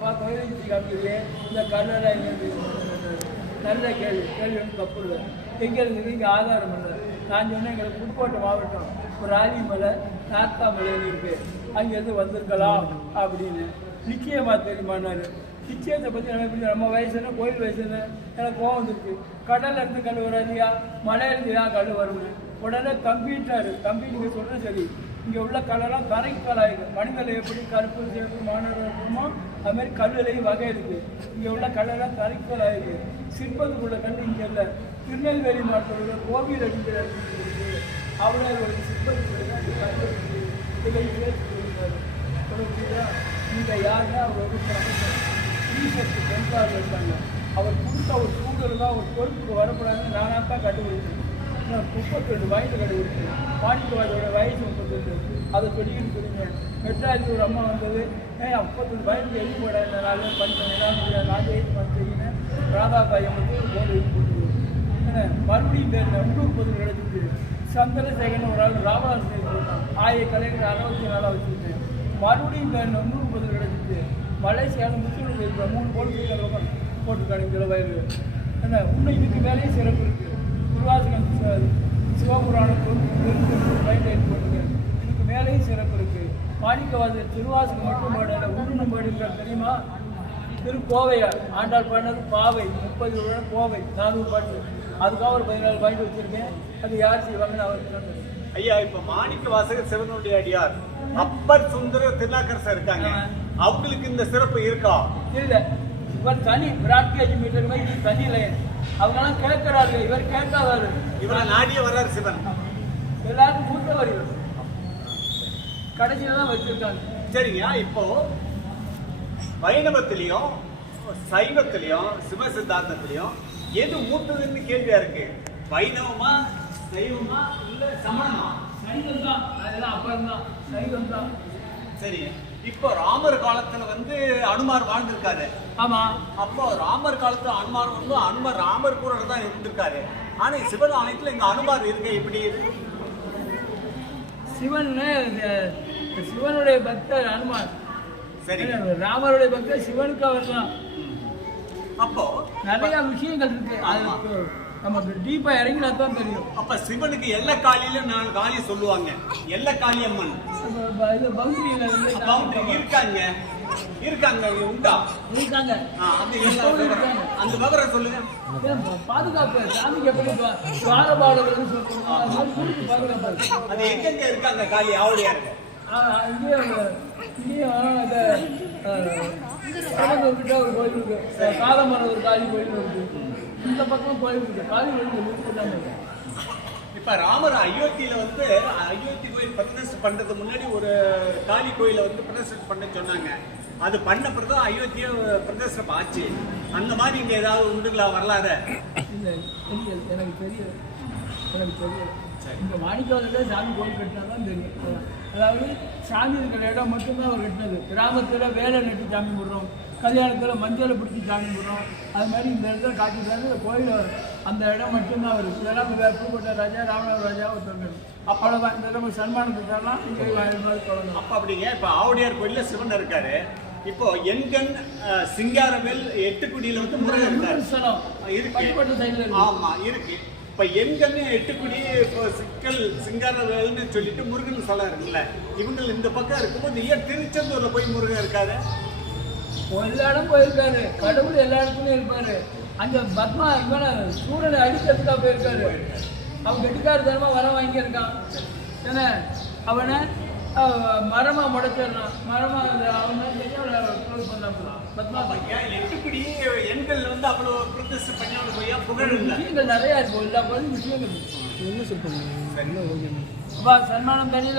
தொழிலஞ்சி காமிக்கிறே இந்த கல்லெல்லாம் எங்கே நல்ல கேள்வி வந்து தப்புடுவேன். எங்கே இருக்குது இங்கே ஆதாரம் இல்லை. நான் சொன்னேன் எங்களுக்கு புதுக்கோட்டை மாவட்டம் ஒரு ஆலிமலை நார்த்தாமலையில் இருக்குது, அங்கேருந்து வந்திருக்கலாம் அப்படின்னு. நிச்சயமாக தெரியுமானாரு. நிச்சயத்தை பற்றி எனக்கு நம்ம வயசுன்னு கோயில் வயசுன்னு எனக்கு கோவம் வந்துருக்கு. கடல்ல இருந்து கல் வராதியா, மலையிலேருந்து தான் கல் வரும்னு உடனே தம்பிட்டாரு. தம்பி நீங்கள் சொல்கிறது சரி, இங்கே உள்ள கல்லெல்லாம் தரைக்கல்லாயிருக்கு. மனிதர்கள் எப்படி கருப்பு சேப்பு மாணவர் இருக்குமோ அதுமாதிரி கல்லுலையும் வகை இருக்குது. இங்கே உள்ள கல்லெல்லாம் தரைக்கல்லாயிருக்கு. சிற்பத்துக்குள்ள கல் இங்கே இல்லை. திருநெல்வேலி மாவட்டத்தில் கோவில் அடிக்கிற இருக்குது. அவரே ஒரு சிற்பத்துக்குள்ள கல் இருக்குது. இதை சொல்லியிருக்காரு. நீங்கள் யாருன்னா அவர் ஒரு ஈசத்து பெண்பாக இருக்காங்க. அவர் கொடுத்த ஒரு சூழல் தான் ஒரு பொறுப்புக்கு வரக்கூடாதுன்னு நானாக தான் கண்டுபிடிச்சேன். 32 வயது கண்டுபிடிச்சேன். மாணிக்கவாதியோட வயசு 32. அதை சொல்லிக்கிட்டு சொல்லுங்க. மெட்ராஸில் ஒரு அம்மா வந்தது, 32 வயதுக்கு எழுதி போட நாலு படித்தேன் நாலு செய்யினேன். ராதாபாயம் வந்து போது எழுதி போட்டுருது. மறுபடியும் பேர் 3 கிடைச்சிட்டு சந்திரசேகரன் ஒரு ஆள் ராமதாஸ் கொடுத்தான். கலைஞர் 64 வச்சுருக்கேன். மறுபடியும் பேர் 3 கிடைச்சிட்டு மலேசியாவில் முஸ்லீம் இருக்கிற 3 போட்டு போட்டுருக்காங்க சில வயது. இன்னும் இதுக்கு மேலேயும் சிறப்பு இருக்குது. திருவாசகம் சிவபுராணம் வயது போட்டுருக்கேன். இதுக்கு மேலேயும் சிறப்பு இருக்குது. மாணிக்கவாச திருவாசகம் மட்டும் பாடல உருணும் பாடிருக்காரு தெரியுமா? திருக்கோவையார் ஆண்டாள் பாடினது பாவை 30 வருடம் கோவை 400 பாட்டு. அதுக்காக ஒரு 14 பாயிண்ட் வச்சுருக்கேன். அது யார் செய்வாங்கன்னு அவருக்கு ஐயா. இப்போ மாணிக்க வாசகர் சிவனுடைய அடியார் அப்பர் சுந்தர திருநாக்கரசர் இருக்காங்க. அவங்களுக்கு இந்த சிறப்பு இருக்கா? இல்ல, இவர் தனி பிராட்கேஜி மீட்டர் இது தனி லைன். அவங்கெல்லாம் கேட்கிறாரு, இவர் கேட்காதாரு. இவரை நாடிய வர்றாரு சிவன். எல்லாருக்கும் மூத்தவர் இவர். கடைசியில தான் வச்சிருக்காங்க. சரிங்க. இப்போ வைணவத்திலையும் சைவத்திலையும் சிவ சித்தாந்தத்திலையும் எது மூத்ததுன்னு கேள்வியா இருக்கு. வைணவமா சைவமா இல்ல சமணமா? சைவம் தான். அதெல்லாம் அப்புறம் தான் சைவம் தான். சரி. இப்போ ராமர் காலத்துல வந்து அனுமார் வாழ்ந்திருக்காரு. ஆமா. அப்போ ராமர் காலத்துல அனுமார் வந்து அனுமார் ராமர் கூட தான் இருந்திருக்காரு. ஆனா சிவன் ஆலயத்துல இங்க அனுமார் இருக்கு. எப்படி சிவன் சிவனுடைய பக்தர் அனுமார். சரி. ராமருடைய பக்தர் சிவனுக்கு அவர் தான். அப்போ நிறைய விஷயங்கள் இருக்கு. நமக்கு டீப்பா இறங்கினா தான் தெரியும். அப்ப சிவனுக்கு எல்லா காலியிலும் 4 காலி சொல்லுவாங்க. எல்லா காளி அம்மன் இருக்காங்க இருக்காங்க உண்டா? இருக்காங்க. அந்த விவரம் சொல்லுங்க. பாதுகாப்பு சாமிக்கு எப்படி பாரபாடுகள் பாதுகாப்பு. அது எங்கெங்க இருக்காங்க காளி ஆவடியாரு? ஒரு கோயில் இருக்கு. காலமான ஒரு காளி கோயில் இருக்கு. இந்த பக்கம் கோயில் இருக்கு. காளி கோயில். இப்ப ராமர் அயோத்தியில வந்து அயோத்தி கோயில் பிரதிஷ்டை பண்றதுக்கு முன்னாடி ஒரு காளி கோயில வந்து பிரதிஷ்டை பண்ண சொன்னாங்க. அது பண்ண பிறகுதான் அயோத்திய பிரதிஷ்டை ஆச்சு. அந்த மாதிரி இங்க ஏதாவது உண்டுங்களா வரலாறு? இல்லை, எனக்கு தெரியல. இங்க மாணிக்கவாசல சாமி கோயில் கட்டினா தான் தெரியும். அதாவது சாமி இருக்கிற இடம் மட்டும்தான் அவர் கட்டினது. கிராமத்தில் வேலை நட்டு சாமி போடுறோம், கல்யாணத்தில் மஞ்சளை பிடிச்சி சாமி போடுறோம். அது மாதிரி இந்த இடத்துல காட்டிட்டாங்க. இந்த கோயில் அந்த இடம் மட்டும்தான் வருது. இதெல்லாம் புதுக்கோட்டை ராஜா ராமநாத ராஜா ஒருத்தர். அவ்வளோதான். இந்த இடம் சன்மானம் கொடுத்தாலாம் இங்கே சொல்லணும். அப்போ அப்படிங்க. இப்போ ஆவுடையார் கோயிலில் சிவன் இருக்காரு. இப்போ எண்கண் சிங்காரவேல் 8குடியில வந்து முருகன் இருக்காரு. இருக்கு. ஆமா இருக்கு. இப்ப எண்கண்ணு 8குடி சிக்கல் சிங்காரவேல்னு சொல்லிட்டு முருகன் சொல்ல இருக்குல்ல. இவங்க இந்த பக்கம் இருக்கும்போது ஏன் திருச்செந்தூர்ல போய் முருகன் இருக்காரு? எல்லா இடம் போயிருக்காரு. கடவுள் எல்லா இடத்துலயும் இருப்பாரு. அங்க பத்மா இவன சூரனை அடிக்கிறதுக்காக போயிருக்காரு. அவன் கெட்டிக்கார தரமா வர வாங்கியிருக்கான். ஏன்னா அவனை மரமா முடைச்சிடலாம். மரமா அவன் பத்மா 8குடி எண்கள் வந்து அவ்வளவு பிரதிஷ்டை பண்ணி போய் புகழ் விஷயங்கள் நிறைய இருக்கும். எல்லா கோயிலும் விஷயங்கள் என்ன சொல்லுங்க. சன்மானம் தெரியல.